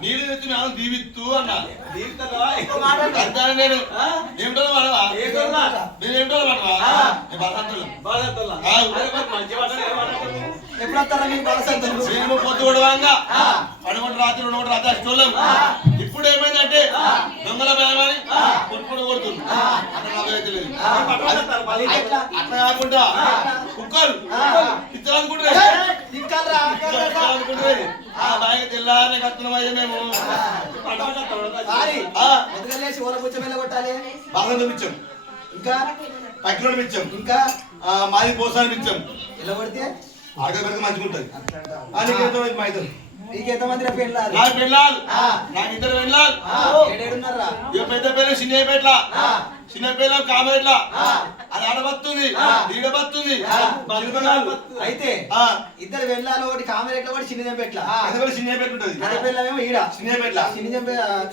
నీళ్ళు తెచ్చి నేను దీవిత్తు అన్నా నేను ఏమిటో మనవా నేనేమిటో మనవా నేను పొద్దు కొడవాగా పడుకుంటు రాత్రి 2 గంటల రాత్రి అష్టోళ్ళం ఇప్పుడు ఏమైందంటే దొంగల భయమని కొట్టుకుని కొడుతుంది అట్లా కాకుండా కుక్కలు ఇద్దరు బాగా తెల్లారని కట్టుకున్నామయ్యా మేము బాగా పిచ్చాం ఇంకా పైకిలో పిచ్చాం ఇంకా మాది పోసాన్ని పిచ్చాం ఎలా పడితే ఆడే పెడితే మంచిగుంటది మైతం నీకెంతమంది పెళ్ళాలి నాకు పెళ్ళాలి నాకు 2 పెళ్ళాలి పెద్ద పేరు చిన్నపేట్ల చిన్నపేట కామరేట్ల అది ఆడబత్తుంది ఈడబత్తుంది అయితే 2 వెళ్ళాలి ఒకటి కామరేట్ల ఒకటి చిన్నపేట్ల చిన్నపేట ఉంటది పెళ్ళమేమో ఈడ చిన్నపేట్ల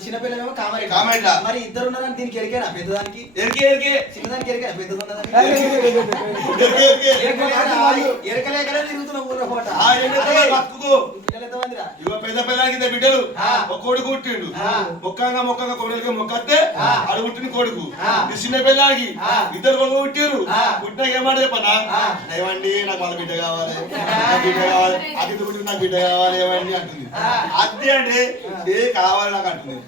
చిన్నపిల్లమేమో కామరేట్ల కామరేట్ల మరి 2 ఉన్నారని దీనికి ఎరికేనా పెద్దదానికి ఎరికే చిన్నదానికి ఎరికేనా పెద్దదానికి ఎరకలేకనే తిరుగుతున్న ఊర్ల ఫోట పెద్ద పిల్లలకి బిడ్డలు ఒక కొడుకు పుట్టిండు మొక్కంగా కొడుకు మొక్కతే అది పుట్టిన కొడుకు చిన్న పిల్లలకి 2 కొడుకు పుట్టిరు పుట్టినాక ఏమంటే చెప్పనా ఏమండి నాకు వాళ్ళ బిడ్డ కావాలి బిడ్డ కావాలి అది పుట్టి నాకు బిడ్డ కావాలి ఏమండి అంటుంది అదే అంటే ఏ కావాలి నాకు అంటుంది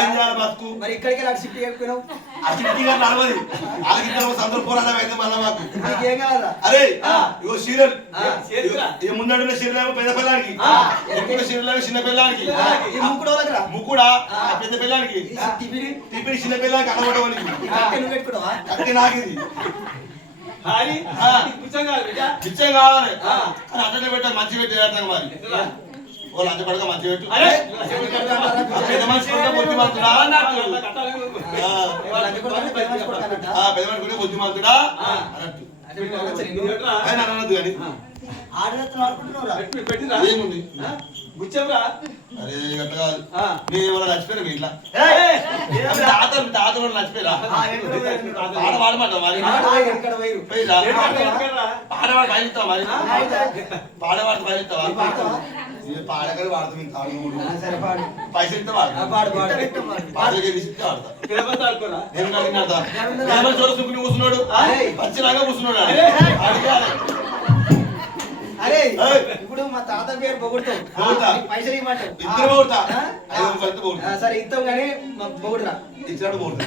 ఏం చేయాలి బతుకు మరి ఇక్కడికి నాకు సిట్టి చెప్పినావు ఆ సిట్టిగా నడవది వాళ్ళకి సందర్భ పోరాటం అయితే మళ్ళా మాకు ఏం కావాలా అరే ఇగో సీరియల్ ముందు సీరియల్ ఏమో పెద్ద పిల్లలకి సీరియల్ చిన్న పిల్లలకి ముక్కుడా పెద్ద పిల్లలకి టిఫిన్ చిన్న పిల్లలకి అలవాటు నాకు ఇది పిచ్చం కావాలి అని అట్లనే పెట్టాలి మంచి పెట్టి వేస్తాం మరి వాళ్ళు అంత పడక మంచి పెట్టు పెద్ద మనిషి బుద్ధిమంతుడా పెద్ద మనిషి బుద్ధిమంతుడా అన్నట్టు అనద్దు కానీ ఏముంది అరే గట్ట కాదు నేను ఎవరు నచ్చిపోయినా మీ ఇంట్లో తాత కూడా నచ్చిపోయిరా పాట పాడమంటావు మరి పాడవాడు బయలుతావా మరి పాడవాడు బయలుతావా పాడకని వాడుతాం పైసలు ఇస్తే పాటలకి తీసుకుంటే వాడతా నేను చోట సుక్కుని కూర్చున్నాడు పచ్చిలాగా కూర్చున్నాడు అడిగాలి అరే ఇప్పుడు మా తాత పేరు పొగుడుతావు పైసలు ఇవ్వమంటావు సరే ఇస్తాం కానీ పొగుడురా ఇచ్చినట్టు పొగుడుతా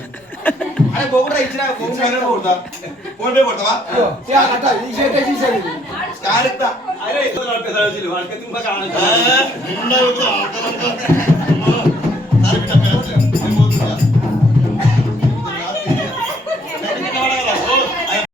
అరే పొగుడురా ఇచ్చినా పొగుడుతా ఫోన్ పే కొడతావా అరే